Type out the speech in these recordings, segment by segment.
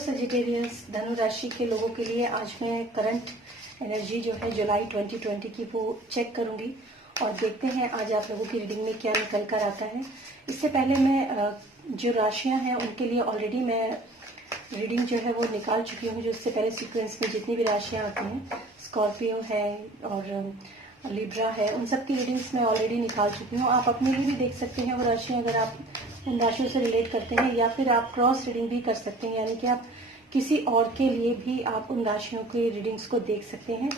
Sagittarius धनु राशि के लोगों के लिए आज मैं करंट एनर्जी जो है जुलाई 2020 की वो चेक करूंगी और देखते हैं आज आप लोगों की रीडिंग में क्या निकल कर आता है। इससे पहले मैं जो राशियां हैं उनके लिए ऑलरेडी मैं रीडिंग जो है वो निकाल चुकी हूँ। जो इससे पहले सीक्वेंस में जितनी भी राशियां आती हैं, स्कॉर्पियो है और लिब्रा है, उन सब की रीडिंग्स मैं ऑलरेडी निकाल चुकी हूँ। आप अपने लिए भी देख सकते हैं वो राशियां अगर आप उन राशियों से रिलेट करते हैं, या फिर आप क्रॉस रीडिंग भी कर सकते हैं, यानी कि आप किसी और के लिए भी आप उन राशियों की रीडिंग्स को देख सकते हैं।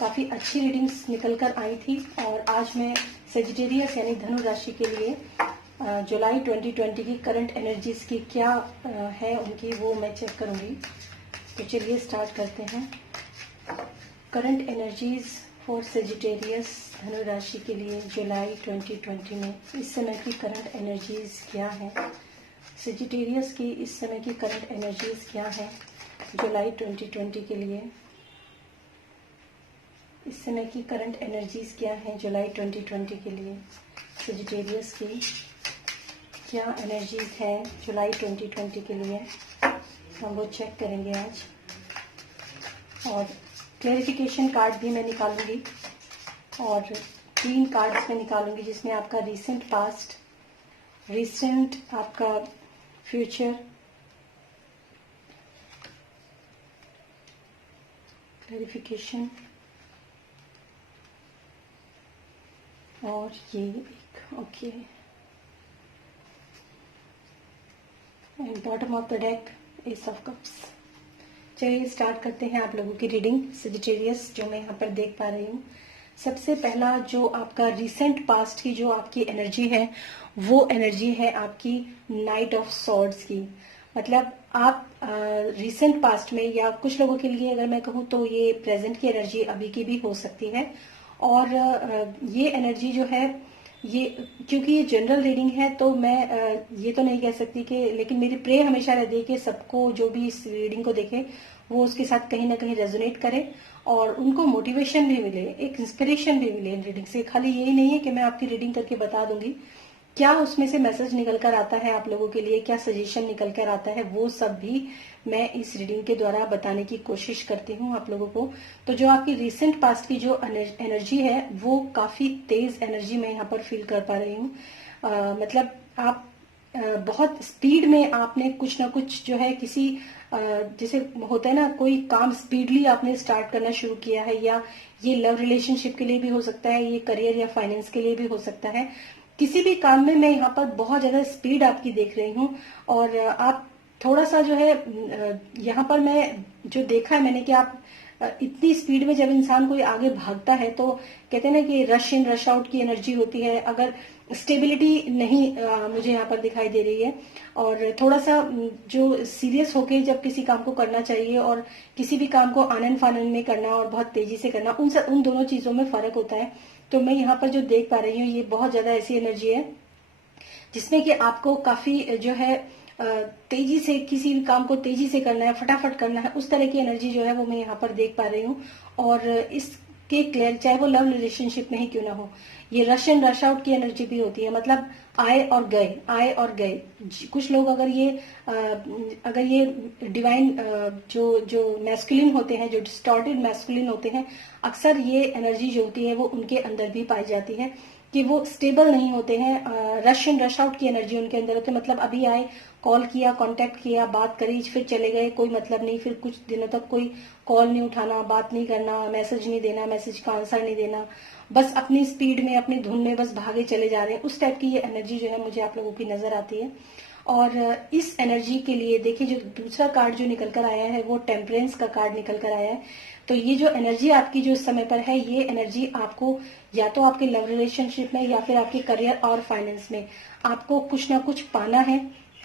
काफी अच्छी रीडिंग्स निकल कर आई थी और आज मैं सेजिटेरियस यानी धनु राशि के लिए जुलाई 2020 की करंट एनर्जीज की क्या है उनकी वो मैं चेक करूंगी। तो चलिए स्टार्ट करते हैं। करंट एनर्जीज फॉर सेजिटेरियस धनु राशि के लिए जुलाई 2020 में इस समय की करंट एनर्जीज क्या है, सेजिटेरियस की इस समय की करंट एनर्जीज क्या है जुलाई 2020 के लिए। इस समय की करंट एनर्जीज क्या है जुलाई 2020 के लिए, सेजिटेरियस की क्या एनर्जीज है जुलाई 2020 के लिए, हम वो चेक करेंगे आज। और क्लैरिफिकेशन कार्ड भी मैं निकालूंगी और 3 कार्ड्स में निकालूंगी, जिसमें आपका रीसेंट पास्ट, रीसेंट आपका फ्यूचर, क्लैरिफिकेशन और ये एक okay and bottom of the deck S of cups. चलिए स्टार्ट करते हैं आप लोगों की रीडिंग। सेजिटेरियस जो मैं यहाँ पर देख पा रही हूँ, सबसे पहला जो आपका रिसेंट पास्ट की जो आपकी एनर्जी है वो एनर्जी है आपकी नाइट ऑफ सॉर्ड्स की। मतलब आप रिसेंट पास्ट में, या कुछ लोगों के लिए अगर मैं कहूँ तो ये प्रेजेंट की एनर्जी अभी की भी हो सकती है। और ये एनर्जी जो है, ये क्योंकि ये जनरल रीडिंग है तो मैं ये तो नहीं कह सकती कि, लेकिन मेरी प्रे हमेशा रहती है कि सबको जो भी इस रीडिंग को देखे वो उसके साथ कहीं ना कहीं रेजोनेट करे और उनको मोटिवेशन भी मिले, एक इंस्पिरेशन भी मिले इन रीडिंग से। खाली यही नहीं है कि मैं आपकी रीडिंग करके बता दूंगी, क्या उसमें से मैसेज निकल कर आता है आप लोगों के लिए, क्या सजेशन निकल कर आता है, वो सब भी मैं इस रीडिंग के द्वारा बताने की कोशिश करती हूँ आप लोगों को। तो जो आपकी रिसेंट पास्ट की जो एनर्जी है वो काफी तेज एनर्जी मैं यहाँ पर फील कर पा रही हूँ। मतलब आप बहुत स्पीड में आपने कुछ ना कुछ जो है किसी जैसे होता है ना, कोई काम स्पीडली आपने स्टार्ट करना शुरू किया है, या ये लव रिलेशनशिप के लिए भी हो सकता है, ये करियर या फाइनेंस के लिए भी हो सकता है। किसी भी काम में मैं यहाँ पर बहुत ज्यादा स्पीड आपकी देख रही हूँ और आप थोड़ा सा जो है यहाँ पर मैं जो देखा है मैंने कि आप इतनी स्पीड में जब इंसान कोई आगे भागता है तो कहते हैं ना कि रश इन रश आउट की एनर्जी होती है। अगर स्टेबिलिटी नहीं मुझे यहाँ पर दिखाई दे रही है और थोड़ा सा जो सीरियस होके जब किसी काम को करना चाहिए और किसी भी काम को आनन फानन में करना और बहुत तेजी से करना, उन दोनों चीजों में फर्क होता है। तो मैं यहाँ पर जो देख पा रही हूँ ये बहुत ज्यादा ऐसी एनर्जी है जिसमें कि आपको काफी जो है तेजी से किसी भी काम को तेजी से करना है, फटाफट करना है, उस तरह की एनर्जी जो है वो मैं यहाँ पर देख पा रही हूँ। और इसके क्लियर, चाहे वो लव रिलेशनशिप में ही क्यों ना हो, ये रश एंड रश आउट की एनर्जी भी होती है। मतलब आए और गए, आए और गए। कुछ लोग अगर ये डिवाइन जो मैस्कुलिन होते हैं, जो डिस्टॉर्टेड मैस्कुलिन होते हैं, अक्सर ये एनर्जी जो होती है वो उनके अंदर भी पाई जाती है कि वो स्टेबल नहीं होते हैं। रश एंड रश आउट की एनर्जी उनके अंदर होती है। मतलब अभी आए, कॉल किया, कांटेक्ट किया, बात करी, फिर चले गए, कोई मतलब नहीं, फिर कुछ दिनों तक कोई कॉल नहीं उठाना, बात नहीं करना, मैसेज नहीं देना, मैसेज का आंसर नहीं देना, बस अपनी स्पीड में अपनी धुन में बस भागे चले जा रहे हैं। उस टाइप की ये एनर्जी जो है मुझे आप लोगों की नजर आती है। और इस एनर्जी के लिए देखिए, जो दूसरा कार्ड जो निकल कर आया है वो टेम्परेंस का कार्ड निकल कर आया है। तो ये जो एनर्जी आपकी जो इस समय पर है, ये एनर्जी आपको या तो आपके लव रिलेशनशिप में या फिर आपके करियर और फाइनेंस में आपको कुछ ना कुछ पाना है,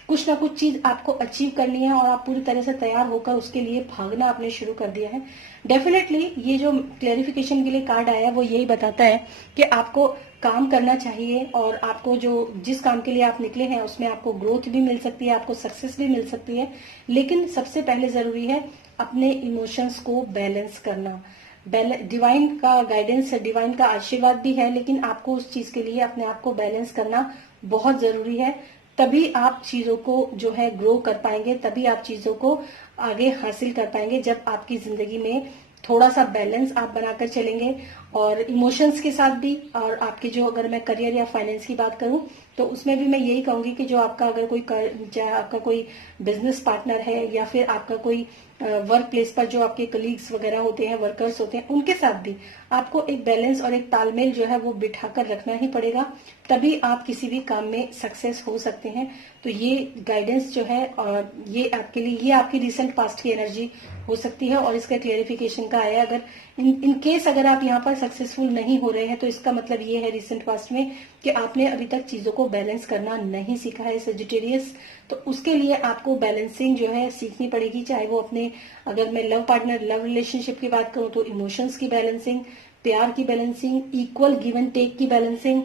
कुछ ना कुछ चीज आपको अचीव करनी है और आप पूरी तरह से तैयार होकर उसके लिए भागना आपने शुरू कर दिया है। डेफिनेटली ये जो क्लैरिफिकेशन के लिए कार्ड आया है वो यही बताता है कि आपको काम करना चाहिए और आपको जो जिस काम के लिए आप निकले हैं उसमें आपको ग्रोथ भी मिल सकती है, आपको सक्सेस भी मिल सकती है। लेकिन सबसे पहले जरूरी है अपने इमोशंस को बैलेंस करना। डिवाइन का गाइडेंस है, डिवाइन का आशीर्वाद भी है, लेकिन आपको उस चीज के लिए अपने आप को बैलेंस करना बहुत जरूरी है। तभी आप चीजों को जो है ग्रो कर पाएंगे, तभी आप चीजों को आगे हासिल कर पाएंगे, जब आपकी जिंदगी में थोड़ा सा बैलेंस आप बनाकर चलेंगे, और इमोशंस के साथ भी। और आपके जो, अगर मैं करियर या फाइनेंस की बात करूं तो उसमें भी मैं यही कहूंगी कि जो आपका अगर कोई चाहे आपका कोई बिजनेस पार्टनर है या फिर आपका कोई वर्क प्लेस पर जो आपके कलीग्स वगैरह होते हैं, वर्कर्स होते हैं, उनके साथ भी आपको एक बैलेंस और एक तालमेल जो है वो बिठाकर रखना ही पड़ेगा, तभी आप किसी भी काम में सक्सेस हो सकते हैं। तो ये गाइडेंस जो है, और ये आपके लिए, ये आपकी रिसेंट पास्ट की एनर्जी हो सकती है, और इसका क्लियरिफिकेशन का आया। अगर इन केस अगर आप यहाँ पर सक्सेसफुल नहीं हो रहे हैं तो इसका मतलब ये है रिसेंट पास्ट में कि आपने अभी तक चीजों को बैलेंस करना नहीं सीखा है सजिटेरियस। तो उसके लिए आपको बैलेंसिंग जो है सीखनी पड़ेगी, चाहे वो अपने, अगर मैं लव पार्टनर, लव रिलेशनशिप की बात करूं तो इमोशंस की बैलेंसिंग, प्यार की balancing, equal give and take की बैलेंसिंग,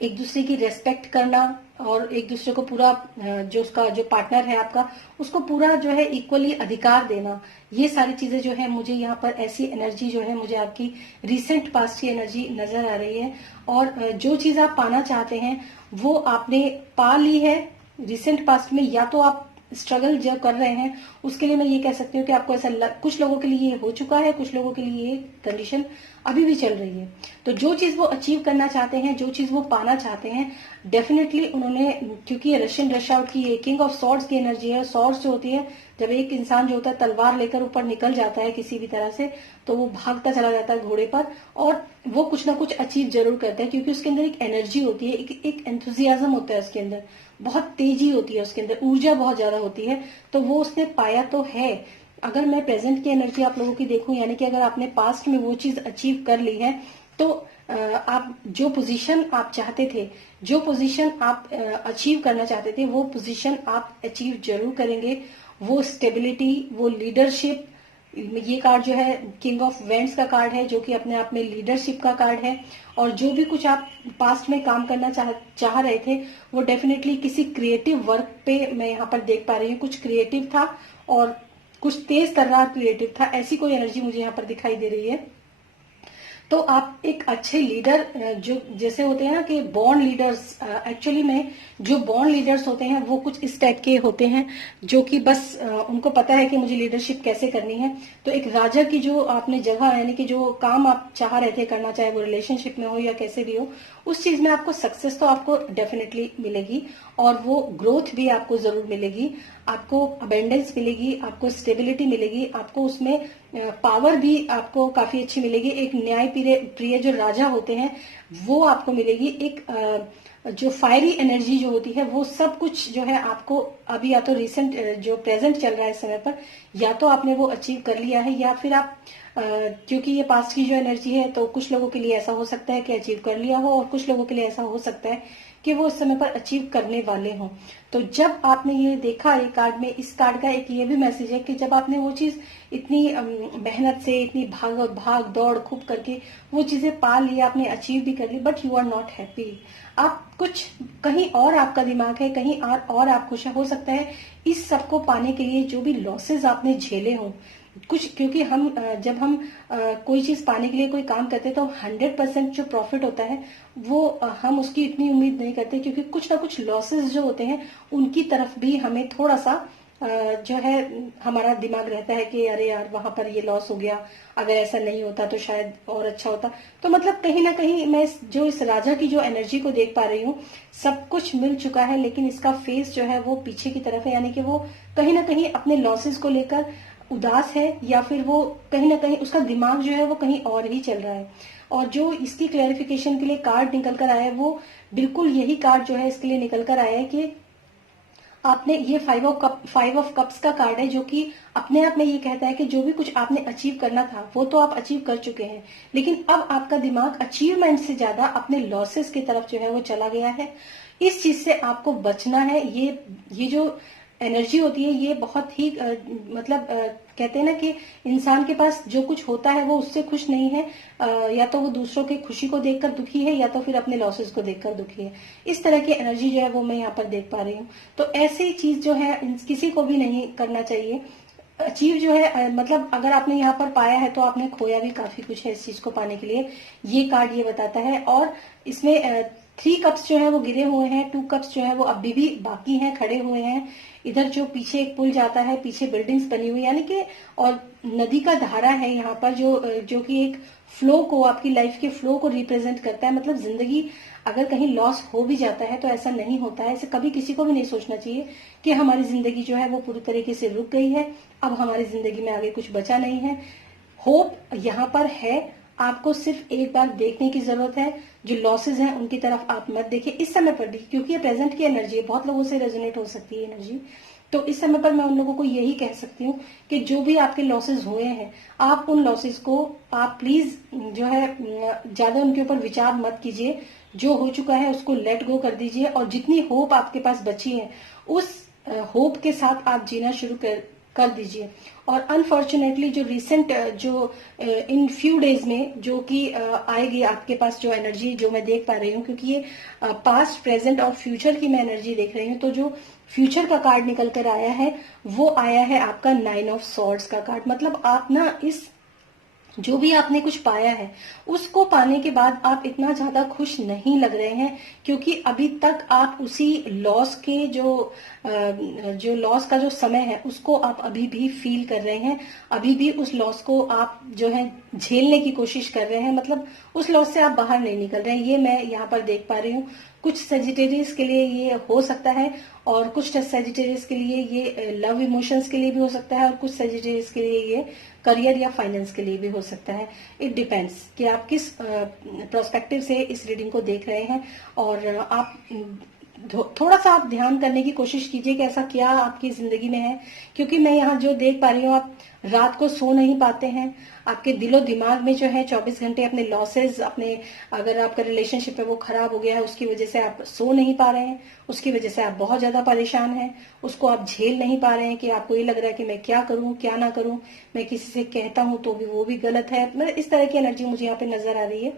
एक दूसरे की रेस्पेक्ट करना, और एक दूसरे को पूरा जो उसका जो पार्टनर है आपका, उसको पूरा जो है इक्वली अधिकार देना। ये सारी चीजें जो है, मुझे यहाँ पर ऐसी एनर्जी जो है, मुझे आपकी रिसेंट पास्ट की एनर्जी नजर आ रही है। और जो चीज आप पाना चाहते हैं वो आपने पा ली है रिसेंट पास्ट में, या तो आप स्ट्रगल जो कर रहे हैं उसके लिए मैं ये कह सकती हूँ कि आपको ऐसा कुछ लोगों के लिए ये हो चुका है, कुछ लोगों के लिए ये कंडीशन अभी भी चल रही है। तो जो चीज वो अचीव करना चाहते हैं, जो चीज वो पाना चाहते हैं, डेफिनेटली उन्होंने, क्योंकि ये रशियन रश आउट की किंग ऑफ सॉर्ड्स की एनर्जी है। सॉर्ड्स जो होती है, जब एक इंसान जो होता है तलवार लेकर ऊपर निकल जाता है किसी भी तरह से, तो वो भागता चला जाता है घोड़े पर, और वो कुछ ना कुछ अचीव जरूर करता है, क्योंकि उसके अंदर एक एनर्जी होती है, एक एंथुजियाज्म होता है उसके अंदर, बहुत तेजी होती है उसके अंदर, ऊर्जा बहुत ज्यादा होती है। तो वो उसने पाया तो है। अगर मैं प्रेजेंट की एनर्जी आप लोगों की देखूं, यानी कि अगर आपने पास्ट में वो चीज अचीव कर ली है, तो आप जो पोजीशन आप चाहते थे, जो पोजीशन आप अचीव करना चाहते थे, वो पोजीशन आप अचीव जरूर करेंगे। वो स्टेबिलिटी, वो लीडरशिप, ये कार्ड जो है किंग ऑफ वेंट्स का कार्ड है, जो कि अपने आप में लीडरशिप का कार्ड है। और जो भी कुछ आप पास्ट में काम करना चाह रहे थे, वो डेफिनेटली किसी क्रिएटिव वर्क पे मैं यहाँ पर देख पा रही हूँ। कुछ क्रिएटिव था और कुछ तेज तर्रार क्रिएटिव था, ऐसी कोई एनर्जी मुझे यहाँ पर दिखाई दे रही है। तो आप एक अच्छे लीडर, जो जैसे होते हैं ना कि बॉर्न लीडर्स, एक्चुअली में जो बॉर्न लीडर्स होते हैं वो कुछ इस टाइप के होते हैं, जो कि बस उनको पता है कि मुझे लीडरशिप कैसे करनी है। तो एक राजा की जो आपने जगह, यानी कि जो काम आप चाह रहे थे करना, चाहे वो रिलेशनशिप में हो या कैसे भी हो, उस चीज में आपको सक्सेस तो आपको डेफिनेटली मिलेगी, और वो ग्रोथ भी आपको जरूर मिलेगी, आपको अबेंडेंस मिलेगी, आपको स्टेबिलिटी मिलेगी, आपको उसमें पावर भी आपको काफी अच्छी मिलेगी। एक न्याय प्रिय जो राजा होते हैं वो आपको मिलेगी। एक जो फायरी एनर्जी जो होती है, वो सब कुछ जो है आपको अभी, या तो रिसेंट जो प्रेजेंट चल रहा है इस समय पर, या तो आपने वो अचीव कर लिया है, या फिर आप क्योंकि ये पास्ट की जो एनर्जी है, तो कुछ लोगों के लिए ऐसा हो सकता है कि अचीव कर लिया हो, और कुछ लोगों के लिए ऐसा हो सकता है कि वो उस समय पर अचीव करने वाले हों। तो जब आपने ये देखा, ये कार्ड में, इस कार्ड का एक ये भी मैसेज है कि जब आपने वो चीज इतनी मेहनत से, इतनी भाग दौड़ खूब करके वो चीजें पा ली, आपने अचीव भी कर ली, but you are not happy. आप कुछ कहीं और आपका दिमाग है, कहीं और आप खुश हो सकता है इस सब को पाने के लिए जो भी लॉसेस आपने झेले हों कुछ, क्योंकि हम जब हम कोई चीज पाने के लिए कोई काम करते हैं तो 100% जो प्रॉफिट होता है वो हम उसकी इतनी उम्मीद नहीं करते, क्योंकि कुछ ना कुछ लॉसेस जो होते हैं उनकी तरफ भी हमें थोड़ा सा जो है हमारा दिमाग रहता है कि अरे यार वहां पर ये लॉस हो गया, अगर ऐसा नहीं होता तो शायद और अच्छा होता। तो मतलब कहीं ना कहीं मैं इस राजा की जो एनर्जी को देख पा रही हूँ, सब कुछ मिल चुका है, लेकिन इसका फेस जो है वो पीछे की तरफ है, यानी कि वो कहीं ना कहीं अपने लॉसेस को लेकर उदास है, या फिर वो कहीं ना कहीं उसका दिमाग जो है वो कहीं और ही चल रहा है। और जो इसकी क्लैरिफिकेशन के लिए कार्ड निकल कर आया है, वो बिल्कुल यही कार्ड जो है इसके लिए निकल कर आया है कि आपने ये 5 ऑफ कप्स का कार्ड है, जो कि अपने आप में ये कहता है कि जो भी कुछ आपने अचीव करना था वो तो आप अचीव कर चुके हैं, लेकिन अब आपका दिमाग अचीवमेंट से ज्यादा अपने लॉसेस की तरफ जो है वो चला गया है। इस चीज से आपको बचना है। ये जो एनर्जी होती है ये बहुत ही मतलब कहते हैं ना कि इंसान के पास जो कुछ होता है वो उससे खुश नहीं है, या तो वो दूसरों की खुशी को देखकर दुखी है, या तो फिर अपने लॉसेस को देखकर दुखी है। इस तरह की एनर्जी जो है वो मैं यहाँ पर देख पा रही हूँ। तो ऐसी चीज जो है किसी को भी नहीं करना चाहिए। अचीव जो है मतलब अगर आपने यहाँ पर पाया है तो आपने खोया भी काफी कुछ है इस चीज को पाने के लिए, ये कार्ड ये बताता है। और इसमें 3 कप्स जो है वो गिरे हुए हैं, 2 कप्स जो है वो अभी भी बाकी हैं, खड़े हुए हैं। इधर जो पीछे एक पुल जाता है, पीछे बिल्डिंग्स बनी हुई, यानी कि और नदी का धारा है यहाँ पर जो कि एक फ्लो को, आपकी लाइफ के फ्लो को रिप्रेजेंट करता है। मतलब जिंदगी अगर कहीं लॉस हो भी जाता है तो ऐसा नहीं होता है, ऐसे कभी किसी को भी नहीं सोचना चाहिए कि हमारी जिंदगी जो है वो पूरी तरीके से रुक गई है, अब हमारी जिंदगी में आगे कुछ बचा नहीं है। होप यहाँ पर है, आपको सिर्फ एक बार देखने की जरूरत है। जो लॉसेज हैं उनकी तरफ आप मत देखिए इस समय पर भी, क्योंकि ये प्रेजेंट की एनर्जी है, बहुत लोगों से रेजोनेट हो सकती है एनर्जी। तो इस समय पर मैं उन लोगों को यही कह सकती हूँ कि जो भी आपके लॉसेज हुए हैं, आप उन लॉसेज को आप प्लीज जो है ज्यादा उनके ऊपर विचार मत कीजिए। जो हो चुका है उसको लेट गो कर दीजिए, और जितनी होप आपके पास बची है उस होप के साथ आप जीना शुरू कर दीजिए। और अनफॉर्चुनेटली जो रिसेंट जो इन फ्यू डेज में जो कि आएगी आपके पास जो एनर्जी जो मैं देख पा रही हूँ, क्योंकि ये पास्ट प्रेजेंट और फ्यूचर की मैं एनर्जी देख रही हूँ, तो जो फ्यूचर का कार्ड निकल कर आया है वो आया है आपका 9 ऑफ सॉर्ड्स का कार्ड। मतलब आप ना इस जो भी आपने कुछ पाया है उसको पाने के बाद आप इतना ज्यादा खुश नहीं लग रहे हैं, क्योंकि अभी तक आप उसी लॉस के जो लॉस का जो समय है उसको आप अभी भी फील कर रहे हैं, अभी भी उस लॉस को आप जो है झेलने की कोशिश कर रहे हैं। मतलब उस लॉस से आप बाहर नहीं निकल रहे हैं, ये मैं यहाँ पर देख पा रही हूँ। कुछ सेजिटेरियस के लिए ये हो सकता है, और कुछ सेजिटेरियस के लिए ये लव इमोशंस के लिए भी हो सकता है, और कुछ सेजिटेरियस के लिए ये करियर या फाइनेंस के लिए भी हो सकता है। इट डिपेंड्स कि आप किस प्रोस्पेक्टिव से इस रीडिंग को देख रहे हैं। और आप थोड़ा सा आप ध्यान करने की कोशिश कीजिए कि ऐसा क्या आपकी जिंदगी में है, क्योंकि मैं यहाँ जो देख पा रही हूँ आप रात को सो नहीं पाते हैं, आपके दिलो दिमाग में जो है 24 घंटे अपने लॉसेस, अपने अगर आपका रिलेशनशिप है वो खराब हो गया है उसकी वजह से आप सो नहीं पा रहे हैं, उसकी वजह से आप बहुत ज्यादा परेशान हैं, उसको आप झेल नहीं पा रहे हैं कि आपको ये लग रहा है कि मैं क्या करूं क्या ना करूं, मैं किसी से कहता हूं तो भी वो भी गलत है। मतलब इस तरह की एनर्जी मुझे यहाँ पे नजर आ रही है।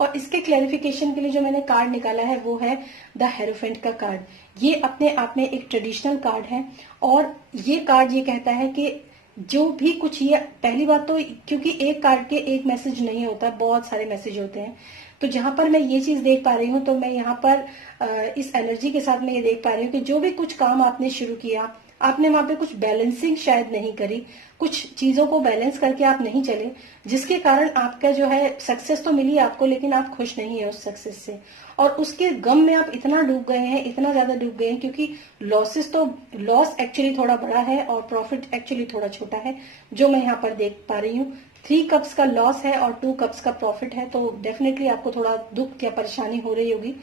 और इसके क्लैरिफिकेशन के लिए जो मैंने कार्ड निकाला है वो है द हेरोफेंट का कार्ड। ये अपने आप में एक ट्रेडिशनल कार्ड है, और ये कार्ड ये कहता है कि जो भी कुछ, ये पहली बात तो क्योंकि एक कार्ड के एक मैसेज नहीं होता, बहुत सारे मैसेज होते हैं, तो जहां पर मैं ये चीज देख पा रही हूँ, तो मैं यहाँ पर इस एनर्जी के साथ मैं ये देख पा रही हूँ कि जो भी कुछ काम आपने शुरू किया, आपने वहां पे कुछ बैलेंसिंग शायद नहीं करी, कुछ चीजों को बैलेंस करके आप नहीं चले, जिसके कारण आपका जो है सक्सेस तो मिली आपको, लेकिन आप खुश नहीं है उस सक्सेस से, और उसके गम में आप इतना डूब गए हैं, इतना ज्यादा डूब गए हैं, क्योंकि लॉस एक्चुअली थोड़ा बड़ा है और प्रॉफिट एक्चुअली थोड़ा छोटा है, जो मैं यहाँ पर देख पा रही हूँ। 3 कप्स का लॉस है और 2 कप्स का प्रॉफिट है, तो डेफिनेटली आपको थोड़ा दुख या परेशानी हो रही होगी,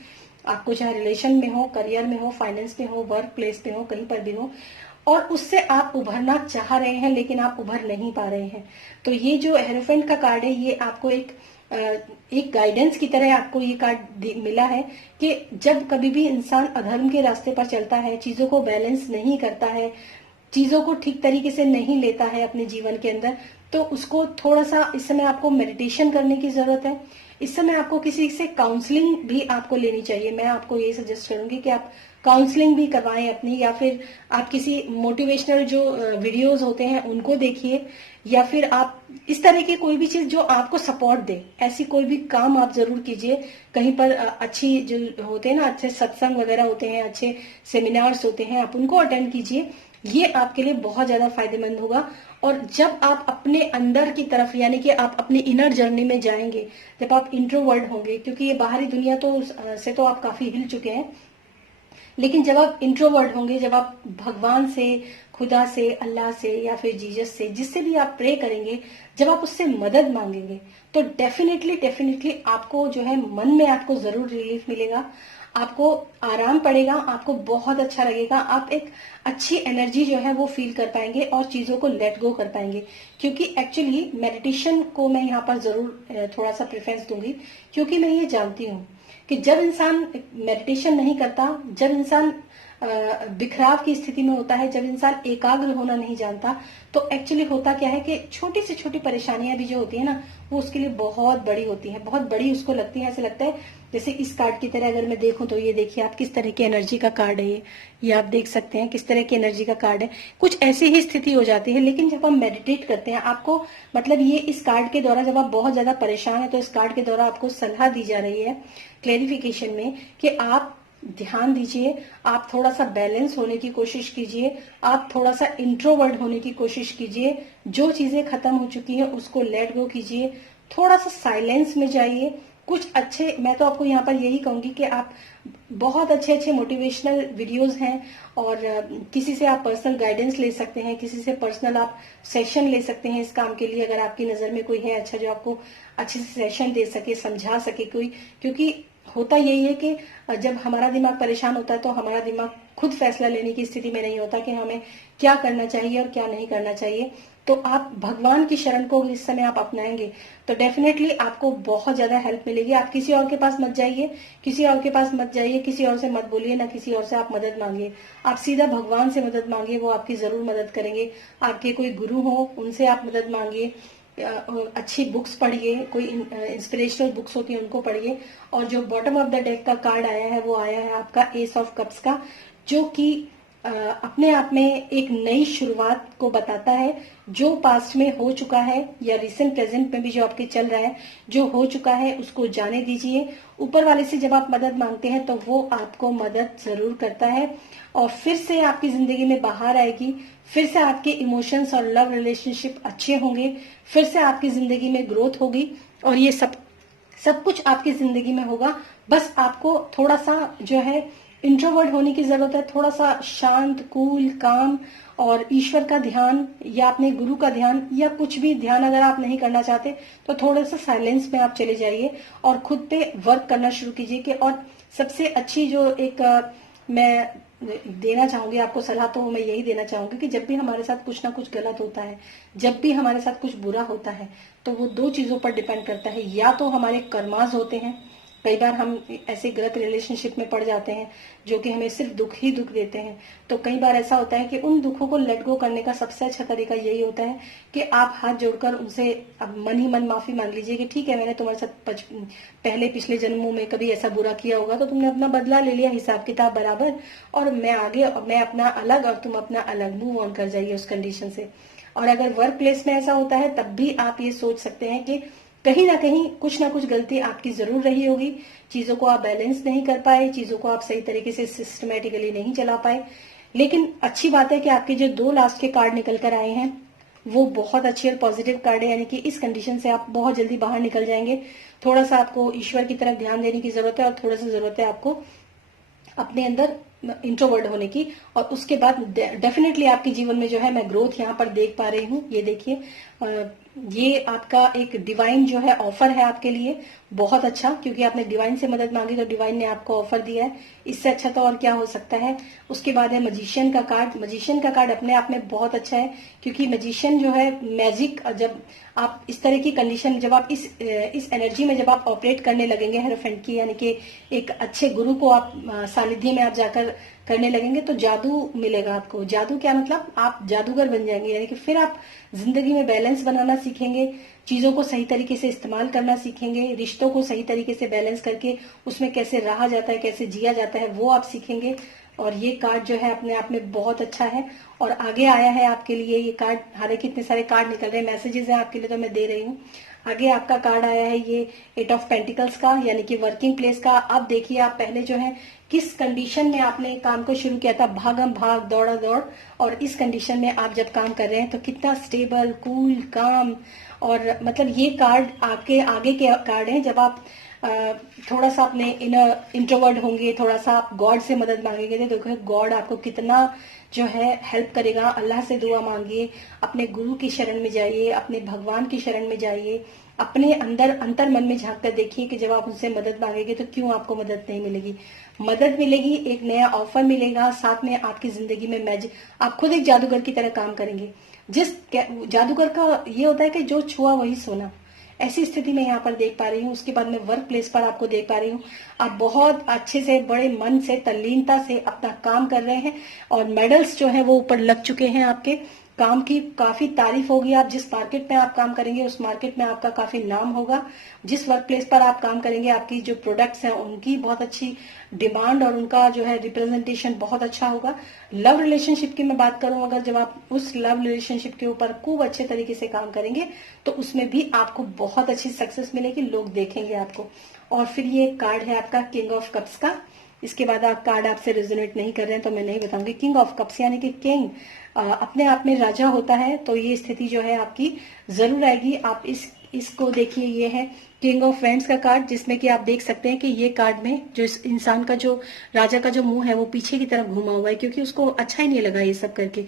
आपको चाहे रिलेशन में हो, करियर में हो, फाइनेंस में हो, वर्क प्लेस पे हो, कहीं पर भी हो, और उससे आप उभरना चाह रहे हैं लेकिन आप उभर नहीं पा रहे हैं। तो ये जो हेरोफेंट का कार्ड है ये आपको एक गाइडेंस की तरह आपको ये कार्ड मिला है कि जब कभी भी इंसान अधर्म के रास्ते पर चलता है, चीजों को बैलेंस नहीं करता है, चीजों को ठीक तरीके से नहीं लेता है अपने जीवन के अंदर, तो उसको थोड़ा सा इस समय आपको मेडिटेशन करने की जरूरत है। इस समय आपको किसी से काउंसलिंग भी आपको लेनी चाहिए। मैं आपको ये सजेस्ट करूंगी कि आप काउंसलिंग भी करवाएं अपनी, या फिर आप किसी मोटिवेशनल जो वीडियोस होते हैं उनको देखिए, या फिर आप इस तरह की कोई भी चीज जो आपको सपोर्ट दे, ऐसी कोई भी काम आप जरूर कीजिए। कहीं पर अच्छी जो होते हैं ना, अच्छे सत्संग वगैरह होते हैं, अच्छे सेमिनार्स होते हैं, आप उनको अटेंड कीजिए, ये आपके लिए बहुत ज्यादा फायदेमंद होगा। और जब आप अपने अंदर की तरफ, यानी कि आप अपनी इनर जर्नी में जाएंगे, जब आप इंट्रोवर्ट होंगे, क्योंकि ये बाहरी दुनिया से तो आप काफी हिल चुके हैं, लेकिन जब आप इंट्रोवर्ट होंगे, जब आप भगवान से, खुदा से, अल्लाह से या फिर जीसस से, जिससे भी आप प्रे करेंगे, जब आप उससे मदद मांगेंगे, तो डेफिनेटली आपको जो है मन में आपको जरूर रिलीफ मिलेगा, आपको आराम पड़ेगा, आपको बहुत अच्छा लगेगा, आप एक अच्छी एनर्जी जो है वो फील कर पाएंगे और चीजों को लेट गो कर पाएंगे। क्योंकि एक्चुअली मेडिटेशन को मैं यहाँ पर जरूर थोड़ा सा प्रेफरेंस दूंगी, क्योंकि मैं ये जानती हूँ कि जब इंसान मेडिटेशन नहीं करता, जब इंसान बिखराव की स्थिति में होता है, जब इंसान एकाग्र होना नहीं जानता, तो एक्चुअली होता क्या है कि छोटी से छोटी परेशानियां भी जो होती है ना, वो उसके लिए बहुत बड़ी होती है, बहुत बड़ी उसको लगती है। ऐसे लगता है जैसे इस कार्ड की तरह अगर मैं देखूं तो ये देखिए आप किस तरह की एनर्जी का कार्ड है ये आप देख सकते हैं किस तरह की एनर्जी का कार्ड है। कुछ ऐसी ही स्थिति हो जाती है, लेकिन जब हम मेडिटेट करते हैं आपको मतलब ये इस कार्ड के द्वारा जब आप बहुत ज्यादा परेशान है तो इस कार्ड के द्वारा आपको सलाह दी जा रही है क्लेरिफिकेशन में कि आप ध्यान दीजिए, आप थोड़ा सा बैलेंस होने की कोशिश कीजिए, आप थोड़ा सा इंट्रोवर्ट होने की कोशिश कीजिए, जो चीजें खत्म हो चुकी हैं उसको लेट गो कीजिए, थोड़ा सा साइलेंस में जाइए। कुछ अच्छे, मैं तो आपको यहाँ पर यही कहूंगी कि आप बहुत अच्छे अच्छे मोटिवेशनल वीडियोस हैं और किसी से आप पर्सनल गाइडेंस ले सकते हैं, किसी से पर्सनल आप सेशन ले सकते हैं इस काम के लिए, अगर आपकी नजर में कोई है अच्छा जो आपको अच्छे से सेशन दे सके, समझा सके कोई। क्योंकि होता यही है कि जब हमारा दिमाग परेशान होता है तो हमारा दिमाग खुद फैसला लेने की स्थिति में नहीं होता कि हमें क्या करना चाहिए और क्या नहीं करना चाहिए। तो आप भगवान की शरण को इस समय आप अपनाएंगे तो डेफिनेटली आपको बहुत ज्यादा हेल्प मिलेगी। आप किसी और के पास मत जाइए, किसी और के पास मत जाइए, किसी और से मत बोलिए, ना किसी और से आप मदद मांगिए, आप सीधा भगवान से मदद मांगिए, वो आपकी जरूर मदद करेंगे। आपके कोई गुरु हो उनसे आप मदद मांगिए, अच्छी बुक्स पढ़िए, कोई इंस्पिरेशनल बुक्स होती है उनको पढ़िए। और जो बॉटम ऑफ द डेक का कार्ड आया है वो आया है आपका एस ऑफ कप्स का, जो कि अपने आप में एक नई शुरुआत को बताता है। जो पास्ट में हो चुका है या रिसेंट प्रेजेंट में भी जो आपके चल रहा है, जो हो चुका है उसको जाने दीजिए। ऊपर वाले से जब आप मदद मांगते हैं तो वो आपको मदद जरूर करता है और फिर से आपकी जिंदगी में बाहर आएगी, फिर से आपके इमोशंस और लव रिलेशनशिप अच्छे होंगे, फिर से आपकी जिंदगी में ग्रोथ होगी और ये सब कुछ आपकी जिंदगी में होगा। बस आपको थोड़ा सा जो है इंट्रोवर्ट होने की जरूरत है, थोड़ा सा शांत, कूल, काम और ईश्वर का ध्यान या अपने गुरु का ध्यान या कुछ भी ध्यान अगर आप नहीं करना चाहते तो थोड़ा सा साइलेंस में आप चले जाइए और खुद पे वर्क करना शुरू कीजिए। कि और सबसे अच्छी जो एक मैं देना चाहूंगी आपको सलाह, तो मैं यही देना चाहूंगी कि जब भी हमारे साथ कुछ ना कुछ गलत होता है, जब भी हमारे साथ कुछ बुरा होता है, तो वो दो चीजों पर डिपेंड करता है। या तो हमारे कर्मास होते हैं, कई बार हम ऐसे गलत रिलेशनशिप में पड़ जाते हैं जो कि हमें सिर्फ दुख ही दुख देते हैं। तो कई बार ऐसा होता है कि उन दुखों को लेट गो करने का सबसे अच्छा तरीका यही होता है कि आप हाथ जोड़कर उनसे अब मन ही मन माफी मांग लीजिए कि ठीक है, मैंने तुम्हारे साथ पहले पिछले जन्मों में कभी ऐसा बुरा किया होगा तो तुमने अपना बदला ले लिया, हिसाब किताब बराबर, और मैं आगे, मैं अपना अलग और तुम अपना अलग, मूव ऑन कर जाइए उस कंडीशन से। और अगर वर्क प्लेस में ऐसा होता है तब भी आप ये सोच सकते हैं कि कहीं ना कुछ गलती आपकी जरूर रही होगी, चीजों को आप बैलेंस नहीं कर पाए, चीजों को आप सही तरीके से सिस्टमेटिकली नहीं चला पाए। लेकिन अच्छी बात है कि आपके जो दो लास्ट के कार्ड निकल कर आए हैं वो बहुत अच्छे और पॉजिटिव कार्ड है, यानी कि इस कंडीशन से आप बहुत जल्दी बाहर निकल जाएंगे। थोड़ा सा आपको ईश्वर की तरफ ध्यान देने की जरूरत है और थोड़ा सा जरूरत है आपको अपने अंदर इंट्रोवर्ट होने की, और उसके बाद डेफिनेटली आपके जीवन में जो है मैं ग्रोथ यहाँ पर देख पा रही हूँ। ये देखिए, ये आपका एक डिवाइन जो है ऑफर है आपके लिए, बहुत अच्छा, क्योंकि आपने डिवाइन से मदद मांगी तो डिवाइन ने आपको ऑफर दिया है। इससे अच्छा तो और क्या हो सकता है। उसके बाद है मजिशियन का कार्ड। मजिशियन का कार्ड अपने आप में बहुत अच्छा है, क्योंकि मजिशियन जो है मैजिक, जब आप इस तरह की कंडीशन, जब आप इस एनर्जी में जब आप ऑपरेट करने लगेंगे हेरोफेंट की, यानी कि एक अच्छे गुरु को आप सानिध्य में आप जाकर करने लगेंगे तो जादू मिलेगा आपको। जादू क्या मतलब, आप जादूगर बन जाएंगे, यानी कि फिर आप जिंदगी में बैलेंस बनाना सीखेंगे, चीजों को सही तरीके से इस्तेमाल करना सीखेंगे, रिश्तों को सही तरीके से बैलेंस करके उसमें कैसे रहा जाता है, कैसे जिया जाता है, वो आप सीखेंगे। और ये कार्ड जो है अपने आप में बहुत अच्छा है। और आगे आया है आपके लिए ये कार्ड, हालांकि इतने सारे कार्ड निकल रहे हैं, मैसेजेस हैं आपके लिए तो मैं दे रही हूँ। आगे आपका कार्ड आया है ये 8 ऑफ पेंटिकल्स का, यानी कि वर्किंग प्लेस का। अब देखिए, आप पहले जो है किस कंडीशन में आपने काम को शुरू किया था, भागम भाग, दौड़ा दौड़, और इस कंडीशन में आप जब काम कर रहे हैं तो कितना स्टेबल, कूल, काम। और मतलब ये कार्ड आपके आगे के कार्ड हैं, जब आप थोड़ा सा अपने इंट्रोवर्ट होंगे, थोड़ा सा आप गॉड से मदद मांगेंगे तो देखो गॉड आपको कितना जो है हेल्प करेगा। अल्लाह से दुआ मांगिए, अपने गुरु की शरण में जाइए, अपने भगवान की शरण में जाइए, अपने अंदर अंतर मन में झांक कर देखिए कि जब आप उनसे मदद मांगेंगे तो क्यों आपको मदद नहीं मिलेगी। मदद मिलेगी, एक नया ऑफर मिलेगा, साथ में आपकी जिंदगी में मैजिक, आप खुद एक जादूगर की तरह काम करेंगे। जिस जादूगर का ये होता है कि जो छुआ वही सोना, ऐसी स्थिति में यहाँ पर देख पा रही हूँ। उसके बाद में वर्क प्लेस पर आपको देख पा रही हूँ, आप बहुत अच्छे से, बड़े मन से, तल्लीनता से अपना काम कर रहे हैं और मेडल्स जो है वो ऊपर लग चुके हैं आपके। काम की काफी तारीफ होगी। आप जिस मार्केट में आप काम करेंगे उस मार्केट में आपका काफी नाम होगा। जिस वर्क प्लेस पर आप काम करेंगे आपकी जो प्रोडक्ट्स हैं उनकी बहुत अच्छी डिमांड और उनका जो है रिप्रेजेंटेशन बहुत अच्छा होगा। लव रिलेशनशिप की मैं बात करूं, अगर जब आप उस लव रिलेशनशिप के ऊपर खूब अच्छे तरीके से काम करेंगे तो उसमें भी आपको बहुत अच्छी सक्सेस मिलेगी, लोग देखेंगे आपको। और फिर ये कार्ड है आपका किंग ऑफ कप्स का। इसके बाद आप कार्ड आपसे रेजोनेट नहीं कर रहे हैं तो मैं नहीं बताऊंगी। किंग ऑफ कप्स यानी कि किंग अपने आप में राजा होता है, तो ये स्थिति जो है आपकी जरूर आएगी। आप इसको देखिए, ये है किंग ऑफ वैंड्स का कार्ड, जिसमें कि आप देख सकते हैं कि ये कार्ड में जो इस इंसान का जो राजा का जो मुंह है वो पीछे की तरफ घुमा हुआ है, क्योंकि उसको अच्छा ही नहीं लगा ये सब करके,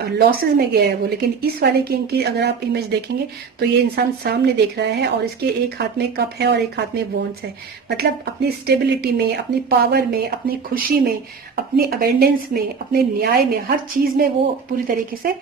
लॉसेस में गया है वो। लेकिन इस वाले किंग की अगर आप इमेज देखेंगे तो ये इंसान सामने देख रहा है और इसके एक हाथ में कप है और एक हाथ में वॉन्ड्स है। मतलब अपनी स्टेबिलिटी में, अपनी पावर में, अपनी खुशी में, अपनी अबेंडेंस में, अपने न्याय में, हर चीज में वो पूरी तरीके से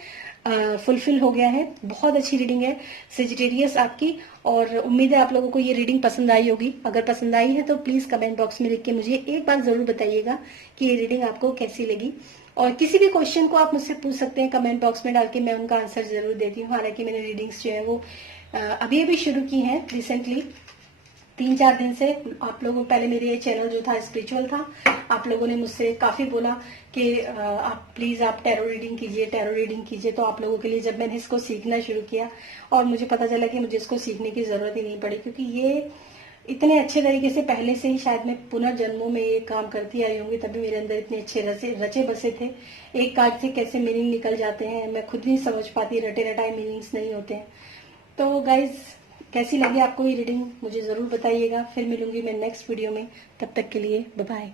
फुलफिल हो गया है। बहुत अच्छी रीडिंग है सेजिटेरियस आपकी, और उम्मीद है आप लोगों को ये रीडिंग पसंद आई होगी। अगर पसंद आई है तो प्लीज कमेंट बॉक्स में लिख के मुझे एक बार जरूर बताइएगा कि ये रीडिंग आपको कैसी लगी। और किसी भी क्वेश्चन को आप मुझसे पूछ सकते हैं कमेंट बॉक्स में डाल के, मैं उनका आंसर जरूर देती हूँ। हालांकि मैंने रीडिंग्स जो है वो अभी अभी शुरू की हैं रिसेंटली, 3-4 दिन से। आप लोगों पहले मेरे ये चैनल जो था स्पिरिचुअल था, आप लोगों ने मुझसे काफी बोला कि आप प्लीज आप टैरो रीडिंग कीजिए, टैरो रीडिंग कीजिए। तो आप लोगों के लिए जब मैंने इसको सीखना शुरू किया और मुझे पता चला कि मुझे इसको सीखने की जरूरत ही नहीं पड़ी, क्योंकि ये इतने अच्छे तरीके से पहले से ही शायद मैं पुनर्जन्मों में ये काम करती आई होंगी, तभी मेरे अंदर इतने अच्छे रचे बसे थे। एक कार्ड से कैसे मीनिंग निकल जाते हैं मैं खुद नहीं समझ पाती, रटे रटाए मीनिंग्स नहीं होते हैं। तो गाइज, कैसी लगी आपको ये रीडिंग मुझे जरूर बताइएगा। फिर मिलूंगी मैं नेक्स्ट वीडियो में, तब तक के लिए बाय बाय।